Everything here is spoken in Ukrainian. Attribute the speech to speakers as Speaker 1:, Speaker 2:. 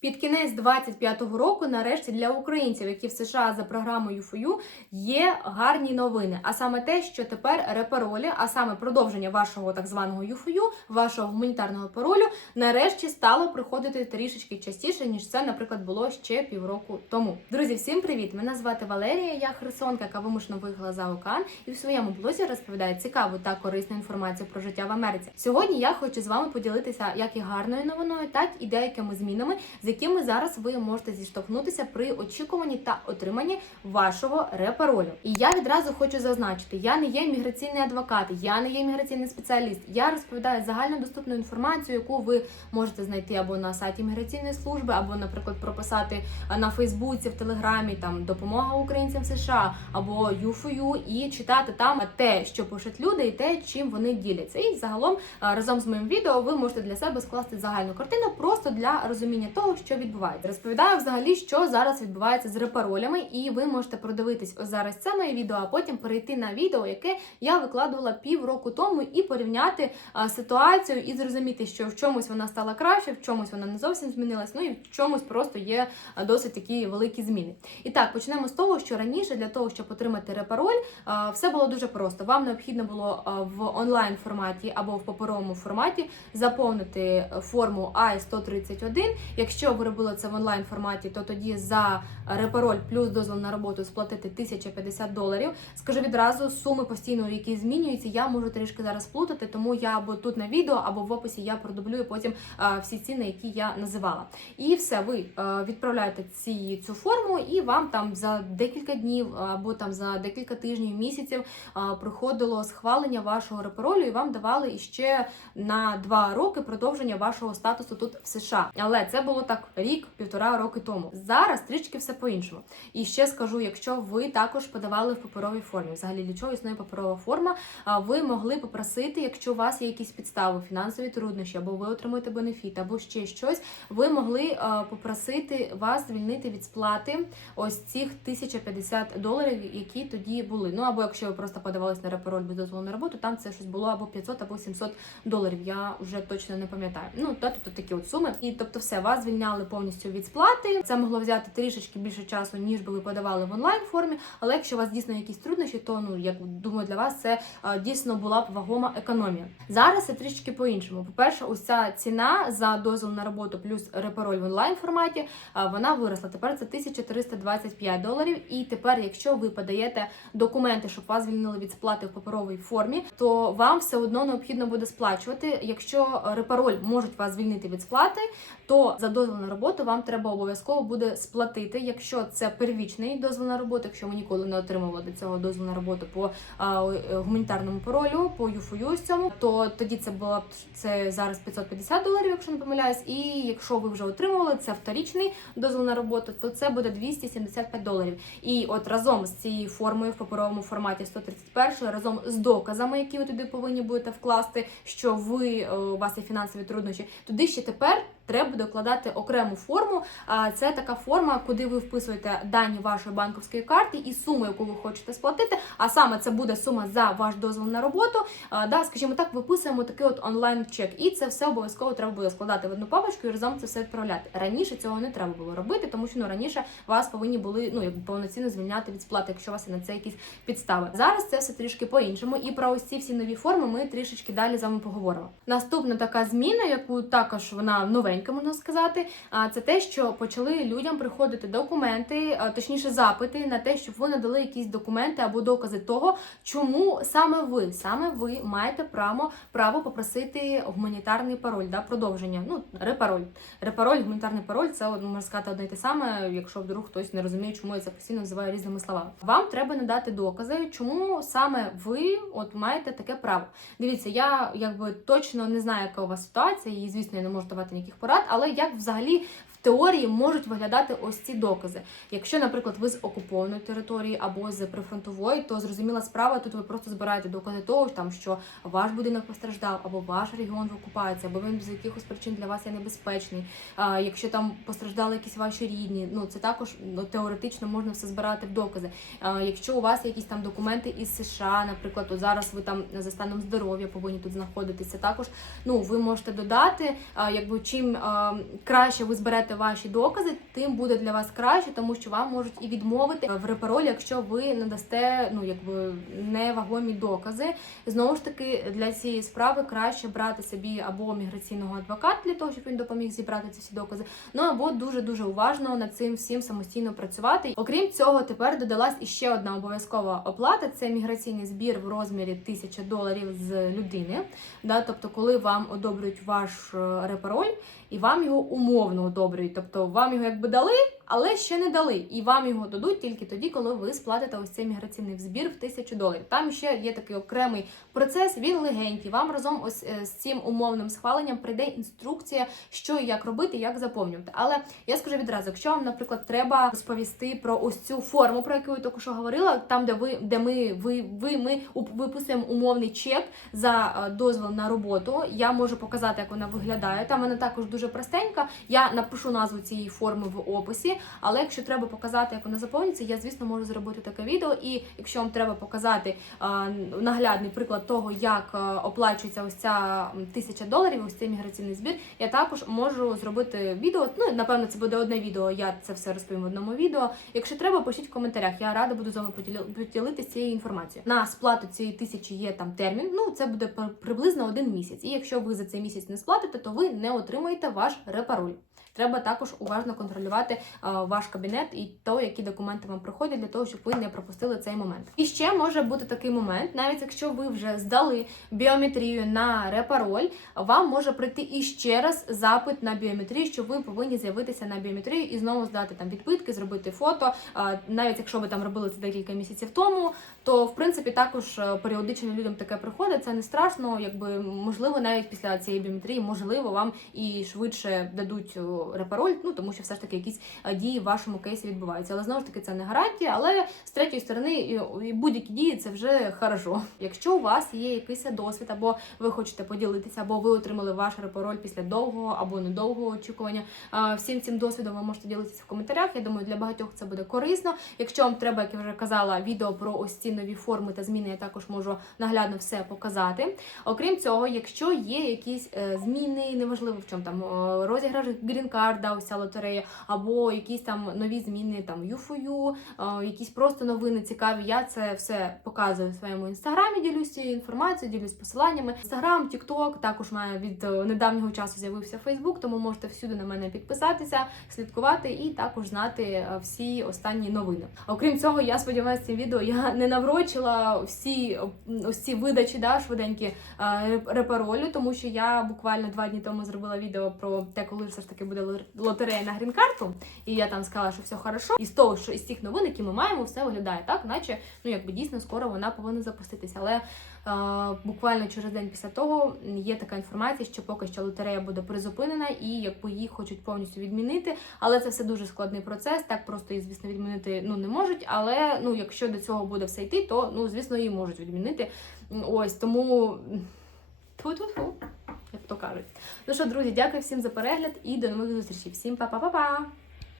Speaker 1: Під кінець 25-го року, нарешті, для українців, які в США за програмою ФОЮ, є гарні новини. А саме те, що тепер репаролі, а саме продовження вашого так званого ЮФОЮ, вашого гуманітарного паролю, нарешті стало приходити трішечки частіше, ніж це, наприклад, було ще півроку тому. Друзі, всім привіт! Мене звати Валерія, я херсонка, яка вимушено виїхала за океан, і в своєму блозі розповідає цікаву та корисну інформацію про життя в Америці. Сьогодні я хочу з вами поділитися як і гарною новиною, так і деякими змінами, якими зараз ви можете зіштовхнутися при очікуванні та отриманні вашого репаролю. І я відразу хочу зазначити: я не є міграційний адвокат, я не є міграційний спеціаліст. Я розповідаю загальнодоступну інформацію, яку ви можете знайти або на сайті міграційної служби, або, наприклад, прописати на Фейсбуці, в Телеграмі там допомога українцям США або ЮФОЮ і читати там те, що пишуть люди, і те, чим вони діляться. І загалом разом з моїм відео ви можете для себе скласти загальну картину просто для розуміння того, що відбувається. Розповідаю взагалі, що зараз відбувається з репаролями, і ви можете продивитись ось зараз це моє відео, а потім перейти на відео, яке я викладувала півроку тому, і порівняти ситуацію і зрозуміти, що в чомусь вона стала краще, в чомусь вона не зовсім змінилась. Ну і в чомусь просто є досить такі великі зміни. І так, почнемо з того, що раніше для того, щоб отримати репароль, все було дуже просто. Вам необхідно було в онлайн форматі або в паперовому форматі заповнити форму I-131. Якщо ви робили це в онлайн форматі, то тоді за репароль плюс дозвіл на роботу сплатити 1050 доларів. Скажу відразу, суми постійно, які змінюються, я можу трішки зараз плутати, тому я або тут на відео, або в описі я продублюю потім всі ціни, які я називала. І все, ви відправляєте ці, цю форму, і вам там за декілька днів або там за декілька тижнів, місяців приходило схвалення вашого репаролю, і вам давали іще на два роки продовження вашого статусу тут в США. Але це було так рік, півтора роки тому. Зараз трішки все по-іншому. І ще скажу, якщо ви також подавали в паперовій формі, взагалі для чого існує паперова форма, ви могли попросити, якщо у вас є якісь підстави, фінансові труднощі, або ви отримуєте бенефіт, або ще щось, ви могли попросити вас звільнити від сплати ось цих 1050 доларів, які тоді були. Ну або якщо ви просто подавались на репароль без дозволу на роботу, там це щось було або 500, або 700 доларів. Я вже точно не пам'ятаю. Ну та тобто такі от суми. І тобто, все вас звільняли повністю від сплати. Це могло взяти трішечки більше часу, ніж би ви подавали в онлайн формі. Але якщо у вас дійсно якісь труднощі, то ну як думаю, для вас це а, дійсно була б вагома економія. Зараз це трішки по-іншому. По-перше, ось ця ціна за дозвіл на роботу плюс репароль в онлайн форматі, а, вона виросла. Тепер це 1325 доларів. І тепер, якщо ви подаєте документи, щоб вас звільнили від сплати в паперовій формі, то вам все одно необхідно буде сплачувати. Якщо репароль можуть вас звільнити від сплати, то за дозвіл на роботу вам треба обов'язково буде сплатити. Якщо це первічний дозвіл на роботу, якщо ви ніколи не отримували до цього дозвіл на роботу по а, гуманітарному паролю, по ЮФОЮ з цьому, то тоді це було це зараз 550 доларів, якщо не помиляюсь. І якщо ви вже отримували це вторічний дозвіл на роботу, то це буде 275 доларів. І от разом з цією формою в паперовому форматі 131, разом з доказами, які ви туди повинні будете вкласти, що ви у вас є фінансові труднощі, туди ще тепер. Треба буде вкладати окрему форму. Це така форма, куди ви вписуєте дані вашої банківської карти і суму, яку ви хочете сплатити. А саме це буде сума за ваш дозвіл на роботу. Да, скажімо так, виписуємо такий от онлайн чек, і це все обов'язково треба буде складати в одну папочку і разом це все відправляти. Раніше цього не треба було робити, тому що ну раніше вас повинні були ну якби повноцінно звільняти від сплати, якщо у вас є на це якісь підстави. Зараз це все трішки по-іншому. І про ось ці всі нові форми ми трішечки далі з вами поговоримо. Наступна така зміна, яку також вона новенька, можна сказати, це те, що почали людям приходити документи, точніше запити на те, щоб ви надали якісь документи або докази того, чому саме ви, саме ви маєте право право попросити гуманітарний пароль, да, продовження. Ну, репароль. Репароль, гуманітарний пароль це можна сказати одне й те саме, якщо вдруг хтось не розуміє, чому я це постійно називаю різними словами. Вам треба надати докази, чому саме ви от маєте таке право. Дивіться, я якби точно не знаю, яка у вас ситуація, і звісно, я не можу давати ніяких порад, але як взагалі теорії можуть виглядати ось ці докази. Якщо, наприклад, ви з окупованої території або з прифронтової, то зрозуміла справа, тут ви просто збираєте докази того, там що ваш будинок постраждав, або ваш регіон в окупації, або він з якихось причин для вас є небезпечний. А якщо там постраждали якісь ваші рідні, ну це також ну, теоретично можна все збирати в докази. А якщо у вас є якісь там документи із США, наприклад, то зараз ви там за станом здоров'я повинні тут знаходитися. Також ну ви можете додати, а, якби чим а, краще ви зберете представляєте ваші докази, тим буде для вас краще, тому що вам можуть і відмовити в репаролі, якщо ви надасте ну якби невагомі докази. Знову ж таки, для цієї справи краще брати собі або міграційного адвоката для того, щоб він допоміг зібрати ці всі докази. Ну або дуже дуже уважно над цим всім самостійно працювати. Окрім цього, тепер додалась іще одна обов'язкова оплата: це міграційний збір в розмірі 1000 доларів з людини. Да, тобто, коли вам одобрюють ваш е, репароль, і вам його умовно одобрюють, тобто вам його якби дали, але ще не дали. І вам його дадуть тільки тоді, коли ви сплатите ось цей міграційний збір в 1000 доларів. Там ще є такий окремий процес, він легенький. Вам разом ось е, з цим умовним схваленням прийде інструкція, що і як робити, як заповнювати. Але я скажу відразу, якщо вам, наприклад, треба розповісти про ось цю форму, про яку я тільки говорила, там, де ви де ми ви, ви ми виписуємо умовний чек за е, дозвіл на роботу. Я можу показати, як вона виглядає. Там вона також дуже простенька. Я напишу назву цієї форми в описі. Але якщо треба показати, як вона заповнюється, я звісно можу зробити таке відео. І якщо вам треба показати наглядний приклад того, як е, оплачується ось ця тисяча доларів, ось цей міграційний збір, я також можу зробити відео. Ну напевно, це буде одне відео. Я це все розповім в одному відео. Якщо треба, пишіть в коментарях. Я рада буду з вами поділи- поділитися цією інформацією. На сплату цієї тисячі є там термін. Ну це буде при- приблизно один місяць. І якщо ви за цей місяць не сплатите, то ви не отримаєте ваш репароль. Треба також уважно контролювати е, ваш кабінет і то, які документи вам приходять, для того, щоб ви не пропустили цей момент. І ще може бути такий момент, навіть якщо ви вже здали біометрію на репароль, вам може прийти іще раз запит на біометрію, що ви повинні з'явитися на біометрію і знову здати там відбитки, зробити фото. Е, Навіть якщо ви там робили це декілька місяців тому, то в принципі також е, періодично людям таке приходить. Це не страшно, якби можливо, навіть після цієї біометрії, можливо, вам і швидше дадуть репароль, ну тому що все ж таки якісь е, дії в вашому кейсі відбуваються. Але знову ж таки це не гарантія. Але з третьої сторони, і будь-які дії це вже хорошо. Якщо у вас є якийсь досвід, або ви хочете поділитися, або ви отримали ваш репароль після довгого або недовгого очікування. е, Всім цим досвідом ви можете ділитися в коментарях. Я думаю, для багатьох це буде корисно. Якщо вам треба, як я вже казала, відео про ось ці нові форми та зміни, я також можу наглядно все показати. Окрім цього, якщо є якісь е, зміни, неважливо в чому там розіграш грін-карда, ця лотерея, або якісь там нові зміни там юфою, якісь просто новини цікаві. Я це все показую в своєму інстаграмі. Ділюсь цією інформацією, ділюсь посиланнями. Інстаграм, Тікток, також має від е, недавнього часу з'явився Фейсбук, тому можете всюди на мене підписатися, слідкувати і також знати е, всі останні новини. Окрім цього, я сподіваюся, цим відео я не наврочила всі ось ці видачі, да, швиденькі е, репаролю, тому що я буквально два дні тому зробила відео про те, коли все ж таки буде лотерея на грін-карту, і я там сказала, що все хорошо. І з того, що із цих новин, які ми маємо, все виглядає так, наче ну якби дійсно скоро вона повинна запуститися. Але буквально через день після того є така інформація, що поки що лотерея буде призупинена, і якби її хочуть повністю відмінити. Але це все дуже складний процес. Так просто її, звісно, відмінити ну не можуть. Але ну, якщо до цього буде все йти, то ну звісно її можуть відмінити. Ось тому. Тьфу-тьфу-тьфу, як то кажуть. Ну що, друзі, дякую всім за перегляд і до нових зустрічей. Всім па-па-па-па!